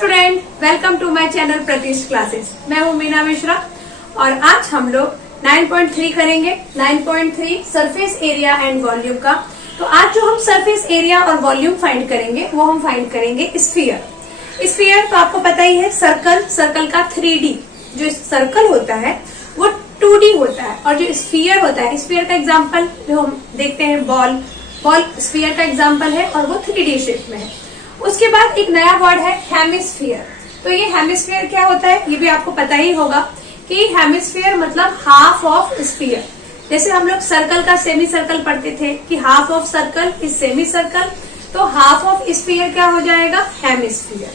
Student, welcome to my channel Pratish classes. मैं हूँ मीना मिश्रा और आज हम लोग 9.3 करेंगे। 9.3 सरफेस एरिया एंड वॉल्यूम का। तो आज जो हम सरफेस एरिया और वॉल्यूम फाइंड करेंगे वो हम फाइंड करेंगे स्फीयर। स्फीयर तो आपको पता ही है, सर्कल का 3D। जो सर्कल होता है वो 2D होता है और जो स्फीयर होता है, स्फीयर का एग्जाम्पल जो हम देखते हैं बॉल स्फीयर का एग्जाम्पल है और वो 3D शेप में है। उसके बाद एक नया वर्ड है हेमिस्फीयर। तो ये हेमिस्फीयर क्या होता है ये भी आपको पता ही होगा कि हेमिस्फीयर मतलब हाफ ऑफ स्फीयर। जैसे हम लोग सर्कल का सेमी सर्कल पढ़ते थे कि half of circle is semi circle, तो हाफ ऑफ स्फीयर क्या हो जाएगा, हेमिस्फीयर।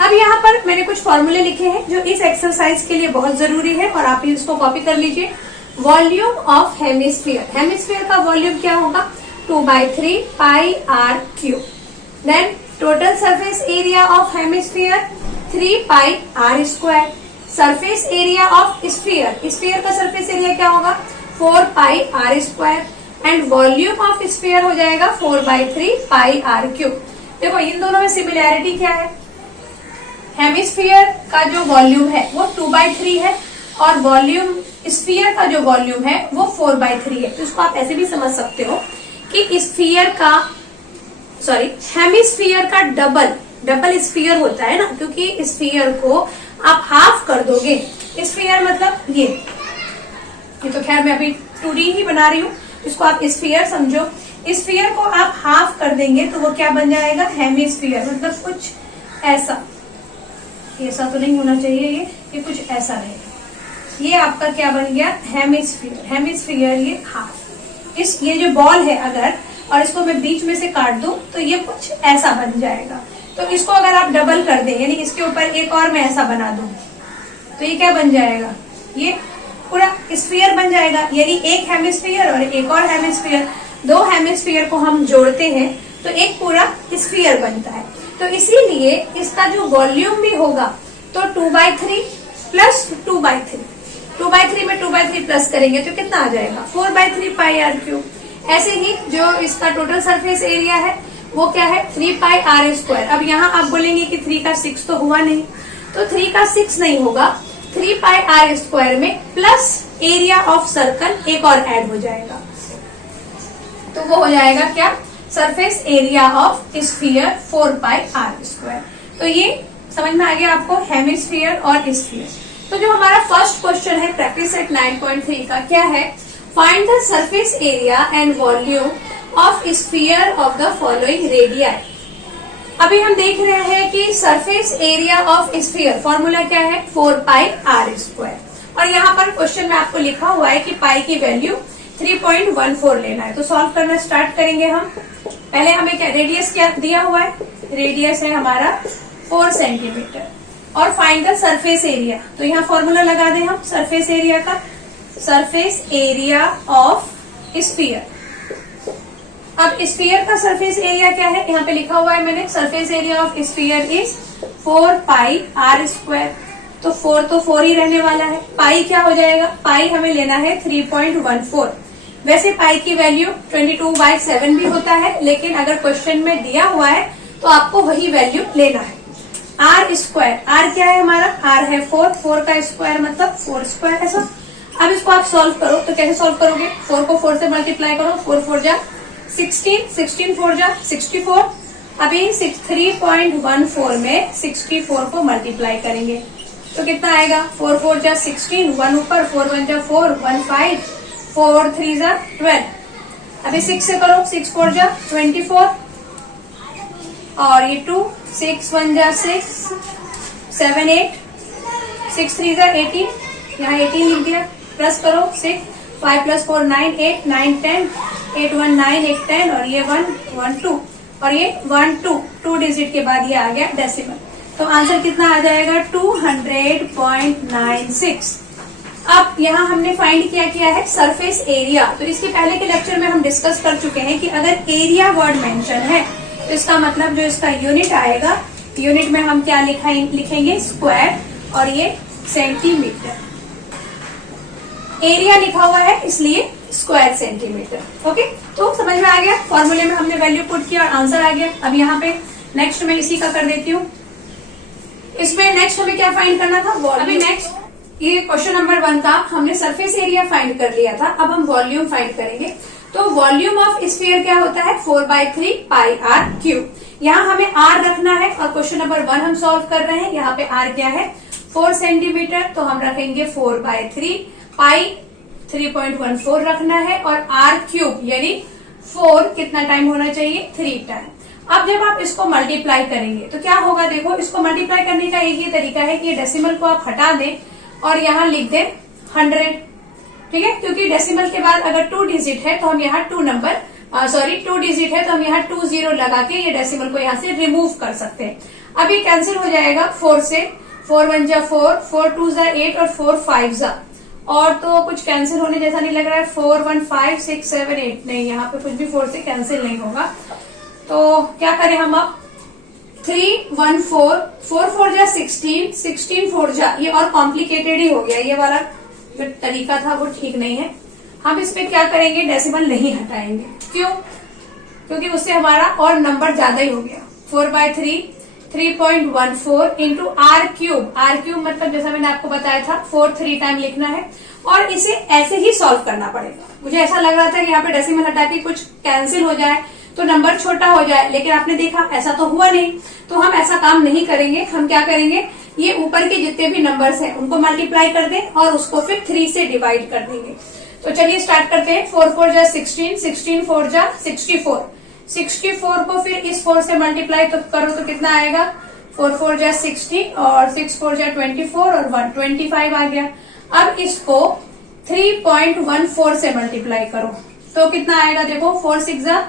अब यहाँ पर मैंने कुछ फॉर्मूले लिखे हैं जो इस एक्सरसाइज के लिए बहुत जरूरी है और आप इसको कॉपी कर लीजिए। वॉल्यूम ऑफ हेमिस्फीयर, हेमिस्फीयर का वॉल्यूम क्या होगा, 2/3 pi r cube. Then total surface area of hemisphere 3 pi r square. Surface area of sphere, sphere का surface area क्या होगा, 4 pi r square. And volume of sphere हो जाएगा 4/3 pi r cube. देखो इन दोनों में सिमिलैरिटी क्या है, हेमिस्फीयर का जो वॉल्यूम है वो 2/3 है और वॉल्यूम स्फीयर का जो वॉल्यूम है वो 4/3 है। तो इसको आप ऐसे भी समझ सकते हो कि स्फीयर का हेमिस्फीयर का डबल स्फीयर होता है ना, क्योंकि स्फीयर को आप हाफ कर दोगे। स्फीयर मतलब ये तो खैर मैं अभी 2D ही बना रही हूँ, इसको आप स्फीयर समझो। स्फीयर को आप हाफ कर देंगे तो वो क्या बन जाएगा, हेमिस्फीयर। मतलब कुछ ऐसा तो नहीं होना चाहिए, ये कुछ ऐसा रहेगा। ये आपका क्या बन गया, हेमिस्फीयर। हेमिस्फीयर ये हाफ। ये जो बॉल है अगर और इसको मैं बीच में से काट दूं तो ये कुछ ऐसा बन जाएगा। तो इसको अगर आप डबल कर दें, यानी इसके ऊपर एक और मैं ऐसा बना दूं तो ये क्या बन जाएगा, ये पूरा स्फीयर बन जाएगा। यानी एक हेमिस्फीयर और एक और हेमिस्फीयर, दो हेमिस्फीयर को हम जोड़ते हैं तो एक पूरा स्फीयर बनता है। तो इसीलिए इसका जो वॉल्यूम भी होगा तो 2/3 प्लस 2/3, 2/3 में 2/3 प्लस करेंगे तो कितना आ जाएगा, 4/3 पाई आर क्यूब। ऐसे ही जो इसका टोटल सरफेस एरिया है वो क्या है, 3 पाई आर स्क्वायर। अब यहाँ आप बोलेंगे कि 3 का 6 तो हुआ नहीं, तो 3 का 6 नहीं होगा, 3 पाई आर स्क्वायर में प्लस एरिया ऑफ सर्कल एक और ऐड हो जाएगा तो वो हो जाएगा क्या, surface area of sphere 4 pi r square. तो ये समझ में आ गया आपको, हेमिस्फीयर और स्फीयर। तो जो हमारा फर्स्ट क्वेश्चन है प्रैक्टिस सेट 9.3 का क्या है, Find the surface area and volume of sphere of the following radii. अभी हम देख रहे हैं कि surface area of sphere formula क्या है, 4 पाई आर स्क्वायर। और यहाँ पर क्वेश्चन में आपको लिखा हुआ है कि पाई की वैल्यू 3.14 लेना है। तो सॉल्व करना स्टार्ट करेंगे हम। पहले हमें क्या रेडियस क्या दिया हुआ है, रेडियस है हमारा 4 सेंटीमीटर और फाइंड द सरफेस एरिया। तो यहाँ फॉर्मूला लगा दें हम सरफेस एरिया का, सरफेस एरिया ऑफ स्फीयर। अब स्फीयर का सरफेस एरिया क्या है, यहाँ पे लिखा हुआ है मैंने, surface area of sphere is 4 pi r square. तो 4 तो 4 ही रहने वाला है, पाई क्या हो जाएगा, पाई हमें लेना है 3.14। वैसे पाई की वैल्यू 22/7 भी होता है, लेकिन अगर क्वेश्चन में दिया हुआ है तो आपको वही वैल्यू लेना है। आर स्क्वायर, आर क्या है हमारा, आर है 4 का स्क्वायर मतलब 4 स्क्वायर ऐसा। अब इसको आप सॉल्व करो तो कैसे सॉल्व करोगे, 4 को 4 से मल्टीप्लाई करो, 4 4 जा 16, 16 4 जा 64। अभी 3.14 में 64 को मल्टीप्लाई करेंगे तो कितना आएगा, 4 4 जा 16, 1 ऊपर, 4 1 जा 4, 1 5, 4 3 जा 12। अभी 6 से करो, 6 4 जा 24 और ये 2, 6 1 जा 6, 7 8, 6 3 जा 18, यहाँ 18 लिख दिया, प्लस करो 6, 5 + 4 9, 8 9 10, 8 1 9, 8 10 और ये 1 1 2 और ये 1 2 डिजिट के बाद ये आ गया डेसिमल। तो आंसर कितना आ जाएगा, 200.96। अब यहाँ हमने फाइंड किया है सरफेस एरिया। तो इसके पहले के लेक्चर में हम डिस्कस कर चुके हैं कि अगर एरिया वर्ड मेंशन है तो इसका मतलब जो इसका यूनिट आएगा, यूनिट में हम क्या लिखेंगे, स्क्वायर और ये सेंटीमीटर। एरिया लिखा हुआ है इसलिए स्क्वायर सेंटीमीटर। ओके, तो समझ में आ गया, फॉर्मूले में हमने वैल्यू पुट किया और आंसर आ गया। अब यहाँ पे नेक्स्ट में इसी का कर देती हूँ। इसमें नेक्स्ट हमें क्या फाइंड करना था, वॉल्यूम। अभी नेक्स्ट ये क्वेश्चन नंबर 1 था, हमने सरफेस एरिया फाइंड कर लिया था, अब हम वॉल्यूम फाइंड करेंगे। तो वॉल्यूम ऑफ स्फीयर क्या होता है, 4/3 पाई आर क्यूब। यहाँ हमें आर रखना है और क्वेश्चन नंबर 1 हम सॉल्व कर रहे हैं। यहाँ पे आर क्या है, 4 सेंटीमीटर, तो हम रखेंगे 4/3 पाई 3.14 रखना है, और आर क्यूब यानी 4 कितना टाइम होना चाहिए, 3 टाइम। अब जब आप इसको मल्टीप्लाई करेंगे तो क्या होगा, देखो इसको मल्टीप्लाई करने का एक ही तरीका है कि डेसिमल को आप हटा दें और यहाँ लिख दें 100, ठीक है, क्योंकि डेसिमल के बाद अगर 2 डिजिट है तो हम यहाँ 2 डिजिट है तो हम यहाँ 20 लगा के ये डेसिमल को यहाँ से रिमूव कर सकते हैं। अब ये कैंसिल हो जाएगा 4 से, 4 1 जा 4, 4 2 जा 8 और 4 5 जा, और तो कुछ कैंसिल होने जैसा नहीं लग रहा है। 4 1 5 6 7 8, नहीं यहाँ पे कुछ भी 4 से कैंसिल नहीं होगा। तो क्या करें हम अब, 3 1 4, 4 4 जा 16, 16 4 जा, ये और कॉम्प्लिकेटेड ही हो गया, ये वाला जो तरीका था वो ठीक नहीं है। हम इसमें क्या करेंगे, डेसिमल नहीं हटाएंगे। क्यों, क्योंकि उससे हमारा और नंबर ज्यादा ही हो गया। 4/3 3.14 into r cube, r cube मतलब जैसा मैंने आपको बताया था 4 3 टाइम लिखना है, और इसे ऐसे ही सॉल्व करना पड़ेगा। मुझे ऐसा लग रहा था कि यहाँ पे डेसिमल हटा के कुछ कैंसिल हो जाए तो नंबर छोटा हो जाए, लेकिन आपने देखा ऐसा तो हुआ नहीं। तो हम ऐसा काम नहीं करेंगे, हम क्या करेंगे, ये ऊपर के जितने भी नंबर्स हैं उनको मल्टीप्लाई कर दें और उसको फिर 3 से डिवाइड कर देंगे। तो चलिए स्टार्ट करते हैं। 4 4 जा 16, 16 4 जा 64, 64 को फिर इस 4 से मल्टीप्लाई तो करो तो कितना आएगा, 4 4 जा 60 और 6 4 जा 24 और 1 25 आ गया। अब इसको 3.14 से मल्टीप्लाई करो तो कितना आएगा, देखो 4 6 जा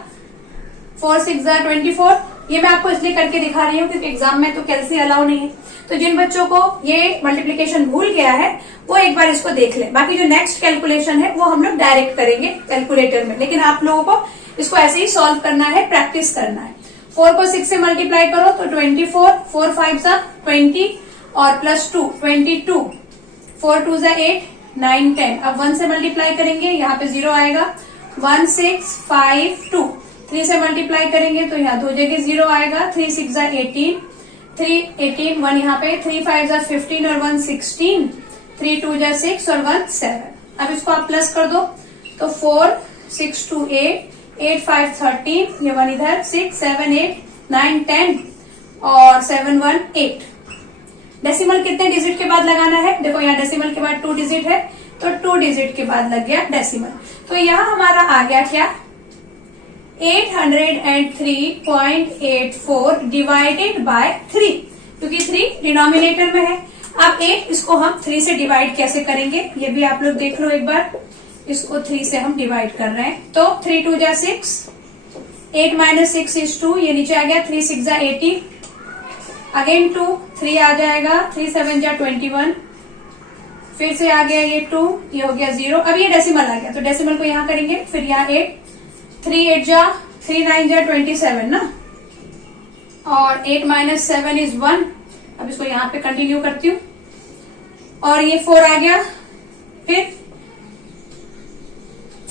24। ये मैं आपको इसलिए करके दिखा रही हूँ क्योंकि एग्जाम में तो कैलसी अलाउ नहीं है। तो जिन बच्चों को ये मल्टीप्लिकेशन भूल गया है वो एक बार इसको देख ले, बाकी जो नेक्स्ट कैलकुलेशन है वो हम लोग डायरेक्ट करेंगे कैलकुलेटर में, लेकिन आप लोगों को इसको ऐसे ही सॉल्व करना है, प्रैक्टिस करना है। 4 को 6 से मल्टीप्लाई करो तो 24, 4 5 जा 20 और प्लस 2 22, 4 2 जा 8 9 10। अब 1 से मल्टीप्लाई करेंगे, यहाँ पे 0 आएगा, 1 6 5 2। 3 से मल्टीप्लाई करेंगे तो यहाँ 2 जगह 0 आएगा, 3 6 जा 18, 3 18, 1 यहाँ पे, 3 5 जा 15 और 1 16, 3 2 जा 6 और 1 7। अब इसको आप प्लस कर दो तो 4 6 2 8, 8 5 13, ये 1 इधर, 6 7 8 9 10 और 7 1 8। डेसिमल कितने डिजिट के बाद लगाना है, देखो यहाँ डेसिमल के बाद 2 डिजिट है तो 2 डिजिट के बाद लग गया डेसिमल। तो यहाँ हमारा आ गया क्या, 803.84 डिवाइडेड बाय 3, क्योंकि 3 डिनोमिनेटर में है। अब 8 इसको हम 3 से डिवाइड कैसे करेंगे ये भी आप लोग देख लो एक बार। इसको 3 से हम डिवाइड कर रहे हैं तो 3 2 जा 6, 8 माइनस 6 इज 2, ये नीचे आ गया, 3 6 जा 80, अगेन 2, 3 आ जाएगा, 3 7 जा 21, फिर से आ गया ये 2, ये हो गया 0। अब ये डेसिमल आ गया तो डेसिमल को यहाँ करेंगे, फिर यहाँ 8, 3 8 जा 3 9 जा 27 ना, और 8 माइनस 7 इज 1। अब इसको यहाँ पे कंटिन्यू करती हूँ और ये 4 आ गया, फिर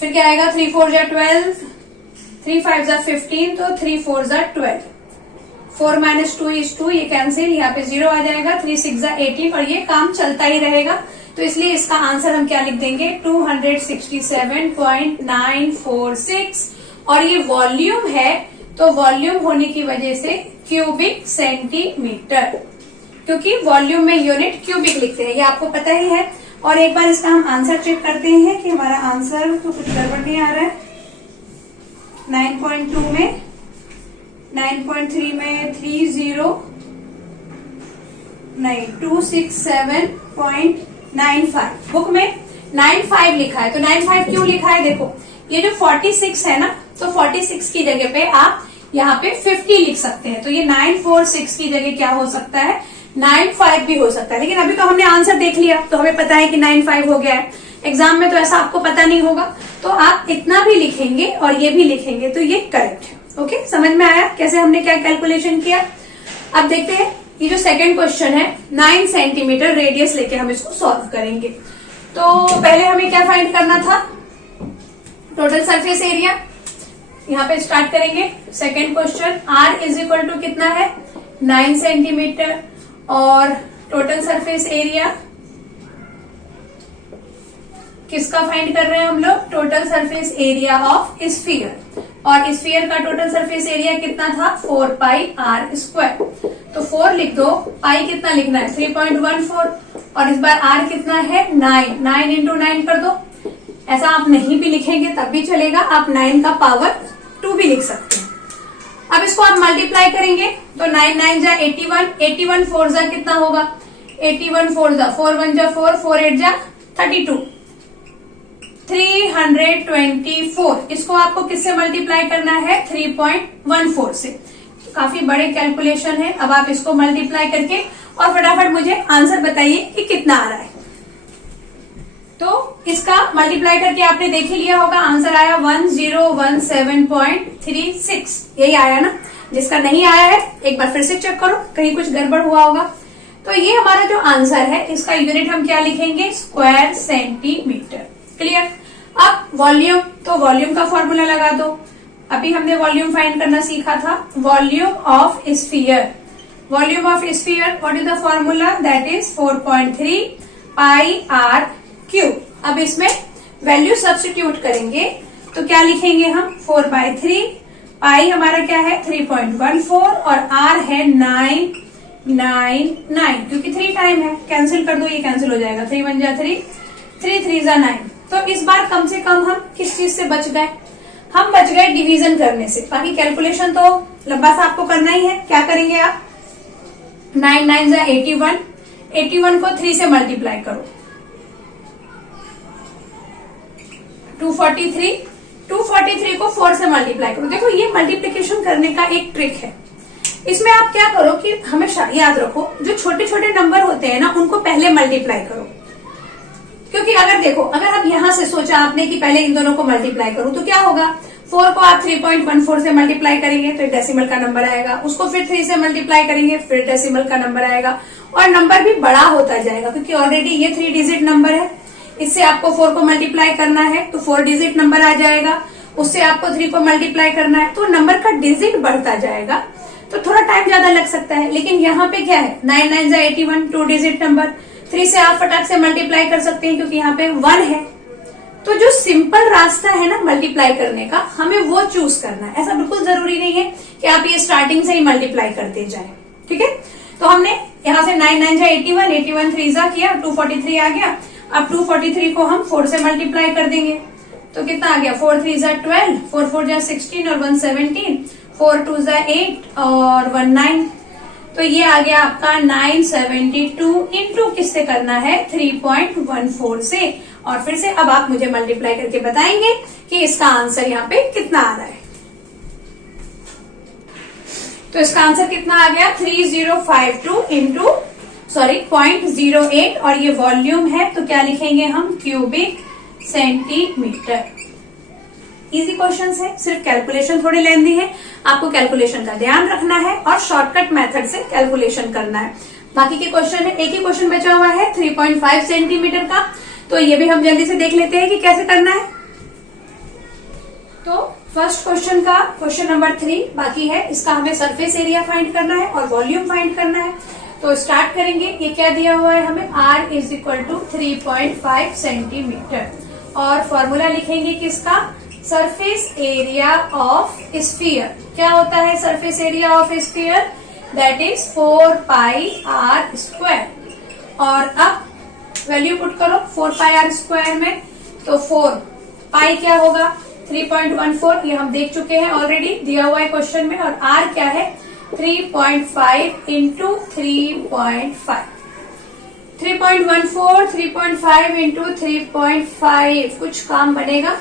क्या आएगा, 3 4 जा 12, 3 5 जा 15 तो 3 4 जा 12, 4 माइनस 2 इज 2, ये कैंसिल, यहाँ पे 0 आ जाएगा, 3 6 जा 18 और ये काम चलता ही रहेगा। तो इसलिए इसका आंसर हम क्या लिख देंगे, 267.946, और ये वॉल्यूम है तो वॉल्यूम होने की वजह से क्यूबिक सेंटीमीटर, क्योंकि वॉल्यूम में यूनिट क्यूबिक लिखते हैं, ये आपको पता ही है। और एक बार इसका हम आंसर चेक करते हैं कि हमारा आंसर तो कुछ गड़बड़ नहीं आ रहा है। 9.2 में, 9.3 में 267.95, बुक में 95 लिखा है। तो 95 क्यों लिखा है, देखो ये जो 46 है ना, तो 46 की जगह पे आप यहाँ पे 50 लिख सकते हैं। तो ये 946 की जगह क्या हो सकता है, 95 भी हो सकता है। लेकिन अभी तो हमने आंसर देख लिया तो हमें पता है कि 95 हो गया है। एग्जाम में तो ऐसा आपको पता नहीं होगा, तो आप इतना भी लिखेंगे और ये भी लिखेंगे तो ये करेक्ट है। ओके, समझ में आया कैसे हमने क्या कैलकुलेशन किया। अब देखते हैं ये जो सेकंड क्वेश्चन है, 9 सेंटीमीटर रेडियस लेके हम इसको सॉल्व करेंगे। तो पहले हमें क्या फाइंड करना था, टोटल सरफेस एरिया। यहाँ पे स्टार्ट करेंगे second question. r is equal to कितना है, 9 सेंटीमीटर, और टोटल सरफेस एरिया किसका फाइंड कर रहे हैं हम लोग? Total surface area of sphere. और स्फीयर का टोटल सरफेस एरिया कितना था? 4 पाई आर स्क्वायर। तो 4 लिख दो, पाई कितना लिखना है? 3.14, और इस बार आर कितना है? 9। 9 इंटू 9 कर दो। ऐसा आप नहीं भी लिखेंगे तब भी चलेगा, आप 9 का पावर 2 भी लिख सकते हैं। अब इसको आप मल्टीप्लाई करेंगे तो 9 9 जा 81, 81 4 जा कितना होगा? 81 4 जा 4 1 जा 4, 4 8 जा 32, 324। इसको आपको किससे मल्टीप्लाई करना है? 3.14 से। काफी बड़े कैलकुलेशन है। अब आप इसको मल्टीप्लाई करके और फटाफट मुझे आंसर बताइए कि कितना आ रहा है। तो इसका मल्टीप्लाई करके आपने देख ही लिया होगा, आंसर आया 1017.36। यही आया ना? जिसका नहीं आया है एक बार फिर से चेक करो, कहीं कुछ गड़बड़ हुआ होगा। तो ये हमारा जो आंसर है इसका यूनिट हम क्या लिखेंगे? Square centimetre. क्लियर? अब वॉल्यूम, तो वॉल्यूम का फॉर्मूला लगा दो। अभी हमने वॉल्यूम फाइंड करना सीखा था। Volume of sphere, volume of sphere what is the formula? That is 4.3 pi r cube. अब इसमें वैल्यू सब्स्टिट्यूट करेंगे तो क्या लिखेंगे हम? 4/3, पाई हमारा क्या है? 3.14, और आर है 999, क्योंकि 3 टाइम है। कैंसिल कर दो, ये कैंसिल हो जाएगा। 3 1 जा 3, 3 3 जा 9। तो इस बार कम से कम हम किस चीज से बच गए? हम बच गए डिवीजन करने से। बाकी कैलकुलेशन तो लंबा सा आपको करना ही है। क्या करेंगे आप? 9 9 जा 81, 81 को 3 से मल्टीप्लाई करो, 243, 243 को 4 से मल्टीप्लाई करो। देखो ये मल्टीप्लिकेशन करने का एक ट्रिक है। इसमें आप क्या करो कि हमेशा याद रखो, जो छोटे छोटे नंबर होते हैं ना उनको पहले मल्टीप्लाई करो। क्योंकि अगर देखो, अगर आप यहां से सोचा आपने कि पहले इन दोनों को मल्टीप्लाई करूं तो क्या होगा? 4 को आप 3.14 से मल्टीप्लाई करेंगे तो एक डेसिमल का नंबर आएगा, उसको फिर 3 से मल्टीप्लाई करेंगे फिर डेसिमल का नंबर आएगा, और नंबर भी बड़ा होता जाएगा क्योंकि ऑलरेडी ये 3 डिजिट नंबर है। इससे आपको 4 को मल्टीप्लाई करना है तो 4 डिजिट नंबर आ जाएगा, उससे आपको 3 को मल्टीप्लाई करना है तो नंबर का डिजिट बढ़ता जाएगा, तो थोड़ा टाइम ज्यादा लग सकता है। लेकिन यहाँ पे क्या है? 9 9 जा 81, 2 डिजिट नंबर, 3 से आप फटाक से मल्टीप्लाई कर सकते हैं क्योंकि यहाँ पे 1 है। तो जो सिंपल रास्ता है ना मल्टीप्लाई करने का, हमें वो चूज करना है। ऐसा बिल्कुल जरूरी नहीं है कि आप ये स्टार्टिंग से ही मल्टीप्लाई करते जाए। ठीक है? तो हमने यहाँ से 9 9 जा 81, 81 3 जा किया, 243 आ गया। अब 243 को हम 4 से मल्टीप्लाई कर देंगे तो कितना आ गया? 4 3 जा 12, 4 4 जा 16 और 1 17, 4 2 जा 8 और 1 9। तो ये आ गया आपका 972 इंटू किससे करना है? 3.14 से। और फिर से अब आप मुझे मल्टीप्लाई करके बताएंगे कि इसका आंसर यहाँ पे कितना आ रहा है। तो इसका आंसर कितना आ गया? 3052 इंटू 0.08, और ये वॉल्यूम है तो क्या लिखेंगे हम? Cubic centimetre. इजी क्वेश्चन है, सिर्फ कैलकुलेशन थोड़ी लेंदी है। आपको कैलकुलेशन का ध्यान रखना है और शॉर्टकट मेथड से कैलकुलेशन करना है। बाकी के क्वेश्चन है, एक ही क्वेश्चन बचा हुआ है 3.5 सेंटीमीटर का, तो ये भी हम जल्दी से देख लेते हैं कि कैसे करना है। तो फर्स्ट क्वेश्चन का क्वेश्चन नंबर 3 बाकी है। इसका हमें सरफेस एरिया फाइंड करना है और वॉल्यूम फाइंड करना है। तो स्टार्ट करेंगे। ये क्या दिया हुआ है हमें? R is equal to 3.5 centimetre, और फॉर्मूला लिखेंगे किसका? Surface area of sphere. क्या होता है surface area of sphere? That is 4 pi r square. और अब वैल्यू पुट करो 4 पाई आर स्क्वायर में, तो 4 पाई क्या होगा? 3.14, ये हम देख चुके हैं ऑलरेडी, दिया हुआ है क्वेश्चन में। और आर क्या है? 3.5 इंटू 3.5, 3.14, 3.5 इंटू 3.5। कुछ काम बनेगा?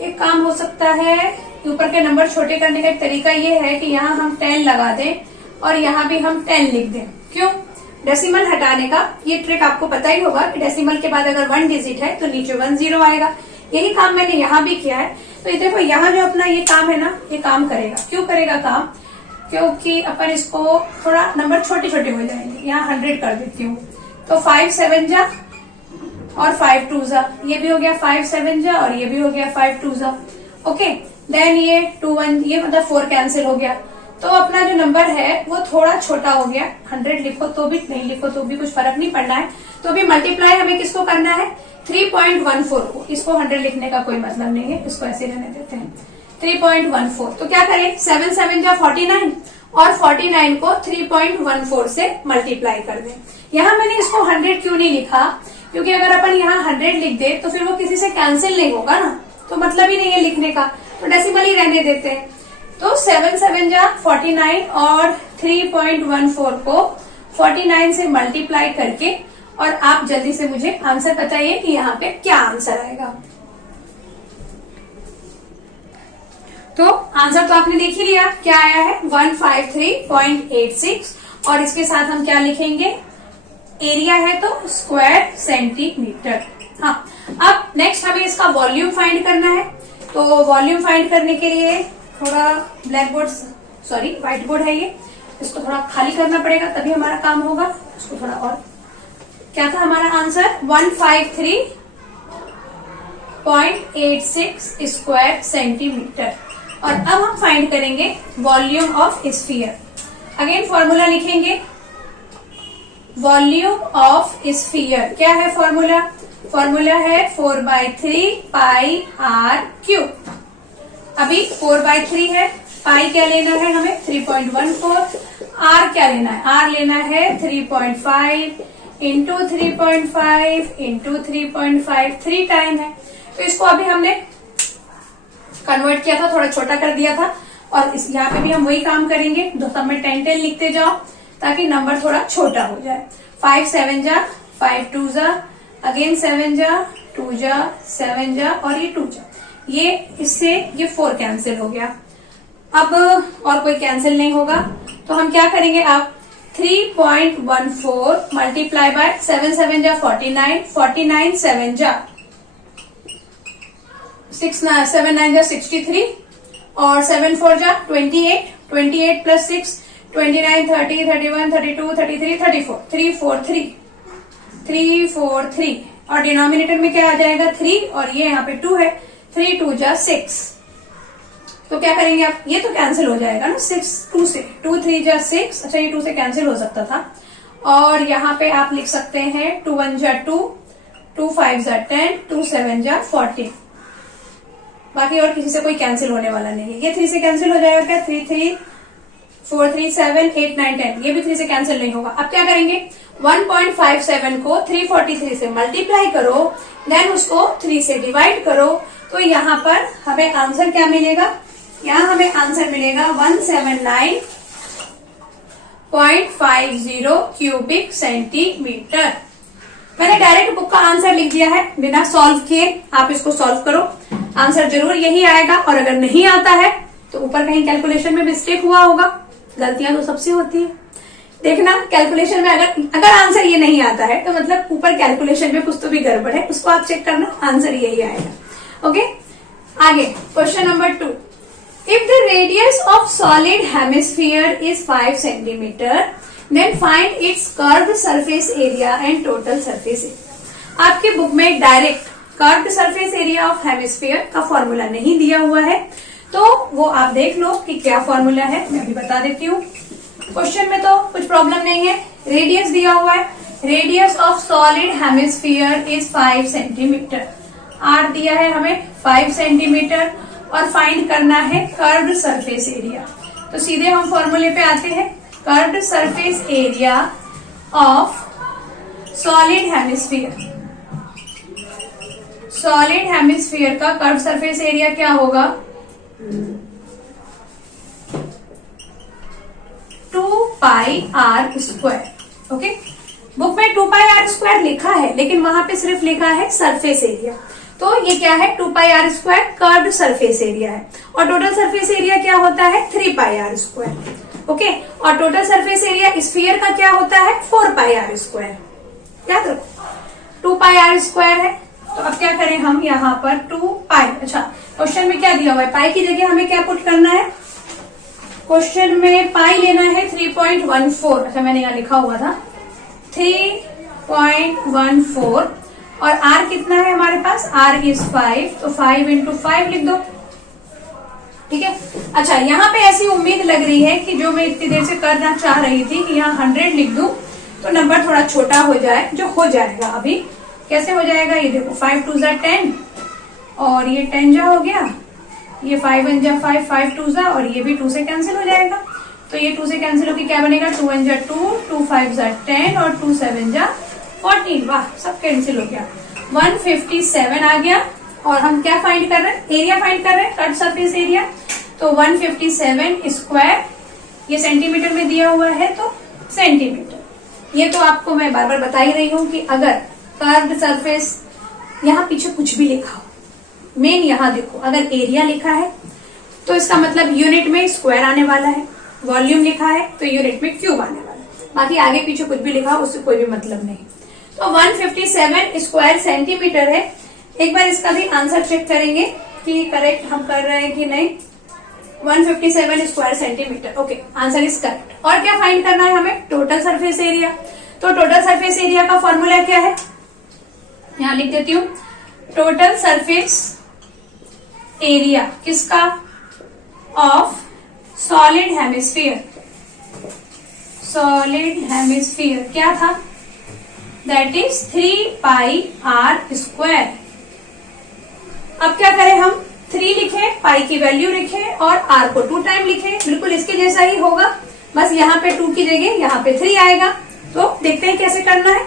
एक काम हो सकता है, ऊपर के नंबर छोटे करने का एक तरीका ये है कि यहाँ हम 10 लगा दें और यहाँ भी हम 10 लिख दें। क्यों? डेसिमल हटाने का ये ट्रिक आपको पता ही होगा कि डेसिमल के बाद अगर 1 डिजिट है तो नीचे 1 0 आएगा। यही काम मैंने यहाँ भी किया है। तो ये देखो, यहाँ जो अपना ये काम है ना, ये काम करेगा। क्यों करेगा काम? क्योंकि अपन इसको थोड़ा नंबर छोटे छोटे हो जाएंगे। यहाँ 100 कर देती हूँ, तो 5 7 जा और 5 2 जा, ये भी हो गया 5 7 जा और ये भी हो गया 5 2 जा। ओके, देन ये 2 1, ये मतलब 4 कैंसिल हो गया। तो अपना जो नंबर है वो थोड़ा छोटा हो गया। 100 लिखो तो भी, नहीं लिखो तो भी कुछ फर्क नहीं पड़ना है। तो अभी मल्टीप्लाई हमें किसको करना है, 3.14 को। इसको 100 लिखने का कोई मतलब नहीं है, इसको ऐसे रहने देते हैं 3.14। तो क्या करें, 7 7 जा 49 और 49 को 3.14 से मल्टीप्लाई कर दें। यहाँ मैंने इसको 100 क्यों नहीं लिखा, क्योंकि अगर अपन यहाँ 100 लिख दे तो फिर वो किसी से कैंसिल नहीं होगा ना, तो मतलब ही नहीं है लिखने का, तो डेसिमल ही रहने देते हैं। तो 7 7 जा 49 और 3.14 को 49 से मल्टीप्लाई करके, और आप जल्दी से मुझे आंसर बताइए कि यहाँ पे क्या आंसर आएगा। तो आंसर तो आपने देख ही लिया, क्या आया है 153.86, और इसके साथ हम क्या लिखेंगे, एरिया है तो स्क्वायर सेंटीमीटर। हाँ, अब नेक्स्ट हमें इसका वॉल्यूम फाइंड करना है। तो वॉल्यूम फाइंड करने के लिए थोड़ा black board, sorry white board है ये, इसको थोड़ा खाली करना पड़ेगा तभी हमारा काम होगा। इसको थोड़ा और, क्या था हमारा आंसर 153.86 स्क्वायर सेंटीमीटर। और अब हम फाइंड करेंगे volume of sphere. Again formula लिखेंगे, वॉल्यूम ऑफ स्फीयर क्या है फॉर्मूला, फॉर्मूला है 4/3 पाई आर क्यूब। अभी 4/3 है, पाई क्या लेना है हमें 3.14, आर क्या लेना है, आर लेना है 3.5 इंटू 3.5 इंटू 3.5, 3 टाइम है। तो इसको अभी हमने कन्वर्ट किया था, थोड़ा छोटा कर दिया था, और इस यहाँ पे भी हम वही काम करेंगे, दो सब में 10 10 लिखते जाओ ताकि नंबर थोड़ा छोटा हो जाए। 5 7 जा 5 2 जा, अगेन 7 जा 2 जा 7 जा, और ये 2 जा, ये इससे ये 4 कैंसिल हो गया। अब और कोई कैंसिल नहीं होगा, तो हम क्या करेंगे, आप 3.14 मल्टीप्लाई बाय 7 7 जा 49, 49 7 जा 7 9 जा 63, और 7 4 जा 28, 28 प्लस 6 29 30 31 32 33 34, 343, और डिनोमिनेटर में क्या आ जाएगा 3, और ये यहाँ पे 2 है, 3 2 जा 6। तो क्या करेंगे आप, ये तो कैंसिल हो जाएगा ना 6 2 से, 2 3 जा 6, अच्छा ये 2 से कैंसिल हो सकता था। और यहाँ पे आप लिख सकते हैं 2 1 जा 2, 2 5 जा 10, 2 7 जा 14। बाकी और किसी से कोई कैंसिल होने वाला नहीं है। ये 3 से कैंसिल हो जाएगा क्या, 3 3 4 3 7 8 9 10, ये भी 3 से कैंसिल नहीं होगा। अब क्या करेंगे, 1.57 को 343 से मल्टीप्लाई करो, देन उसको 3 से डिवाइड करो, तो यहाँ पर हमें आंसर क्या मिलेगा, यहाँ हमें आंसर मिलेगा 179.50 क्यूबिक सेंटीमीटर। मैंने डायरेक्ट बुक का आंसर लिख दिया है बिना सॉल्व किए, आप इसको सॉल्व करो, आंसर जरूर यही आएगा। और अगर नहीं आता है तो ऊपर कहीं कैलकुलेशन में मिस्टेक हुआ होगा, गलतियां तो सबसे होती है। देखना कैलकुलेशन में अगर आंसर ये नहीं आता है तो मतलब ऊपर कैलकुलेशन में कुछ तो भी गड़बड़ है, उसको आप चेक करना, आंसर यही आएगा। ओके, आगे question number 2। If the radius of solid hemisphere is 5 centimetre, then find its curved surface area and total surface area. आपके बुक में direct curved surface area of hemisphere का फॉर्मूला नहीं दिया हुआ है, तो वो आप देख लो कि क्या फॉर्मूला है, मैं अभी बता देती हूँ। क्वेश्चन में तो कुछ प्रॉब्लम नहीं है, रेडियस दिया हुआ है, radius of solid hemisphere is 5 centimetre, r दिया है हमें 5 सेंटीमीटर, और फाइंड करना है कर्व्ड सरफेस एरिया। तो सीधे हम फॉर्मूले पे आते हैं, curved surface area of solid hemisphere. Solid hemisphere का कर्व्ड सरफेस एरिया क्या होगा, 2 pi r square. Okay, book में 2 पाई आर स्क्वायर लिखा है, लेकिन वहां पे सिर्फ लिखा है सरफेस एरिया, तो ये क्या है 2 pi r square curved surface area है। और टोटल सरफेस एरिया क्या होता है 3 पाई आर स्क्वायर। ओके, और टोटल सरफेस एरिया स्फीयर का क्या होता है 4 पाई आर स्क्वायर। याद रखो 2 पाई आर स्क्वायर है, तो अब क्या करें हम यहाँ पर 2 पाई, अच्छा क्वेश्चन में क्या दिया हुआ है, पाई की जगह हमें क्या पुट करना है, क्वेश्चन में पाई लेना है 3.14, अच्छा मैंने यहाँ लिखा हुआ था 3.14, और आर कितना है हमारे पास, आर इज 5, तो 5 इंटू 5 लिख दो, ठीक है। अच्छा, यहाँ पे ऐसी उम्मीद लग रही है कि जो मैं इतनी देर से करना चाह रही थी कि यहाँ 100 लिख दूं तो नंबर थोड़ा छोटा हो जाए, जो हो जाएगा। अभी कैसे हो जाएगा, ये देखो 5 2 जा 10 और ये 10 जा हो गया, ये 5 1 जा 5, 5 2 जा, और ये भी 2 से कैंसिल हो जाएगा। तो ये 2 से कैंसिल होकर क्या बनेगा, 2 1 जा 2, 2 5 जा 10 और 2 7 जा 14। वाह, सब कैंसिल हो गया। 157 आ गया। और हम क्या फाइंड कर रहे हैं, एरिया फाइंड कर रहे हैं, कट सरफेस एरिया। तो 157 स्क्वायर, ये सेंटीमीटर में दिया हुआ है तो सेंटीमीटर। ये तो आपको मैं बार बार बता ही रही हूं कि अगर कर्व्ड सरफेस, यहाँ पीछे कुछ भी लिखा हो, मेन यहाँ देखो, अगर एरिया लिखा है तो इसका मतलब यूनिट में स्क्वायर आने वाला है, वॉल्यूम लिखा है तो यूनिट में क्यूब आने वाला है, बाकी आगे पीछे कुछ भी लिखा हो उससे कोई भी मतलब नहीं। तो 157 स्क्वायर सेंटीमीटर है। एक बार इसका भी आंसर चेक करेंगे कि करेक्ट हम कर रहे हैं कि नहीं। 157 square centimetre, okay, answer is correct. और क्या फाइंड करना है हमें, टोटल सरफेस एरिया। तो टोटल सरफेस एरिया का फॉर्मूला क्या है, यहां लिख देती हूँ। टोटल सरफेस एरिया किसका, of solid hemisphere. Solid hemisphere क्या था, that is 3 pi r square. अब क्या करें हम, 3 लिखे, पाई की वैल्यू लिखे और आर को 2 टाइम लिखे, बिल्कुल इसके जैसा ही होगा, बस यहाँ पे 2 की जगह यहाँ पे 3 आएगा। तो देखते हैं कैसे करना है।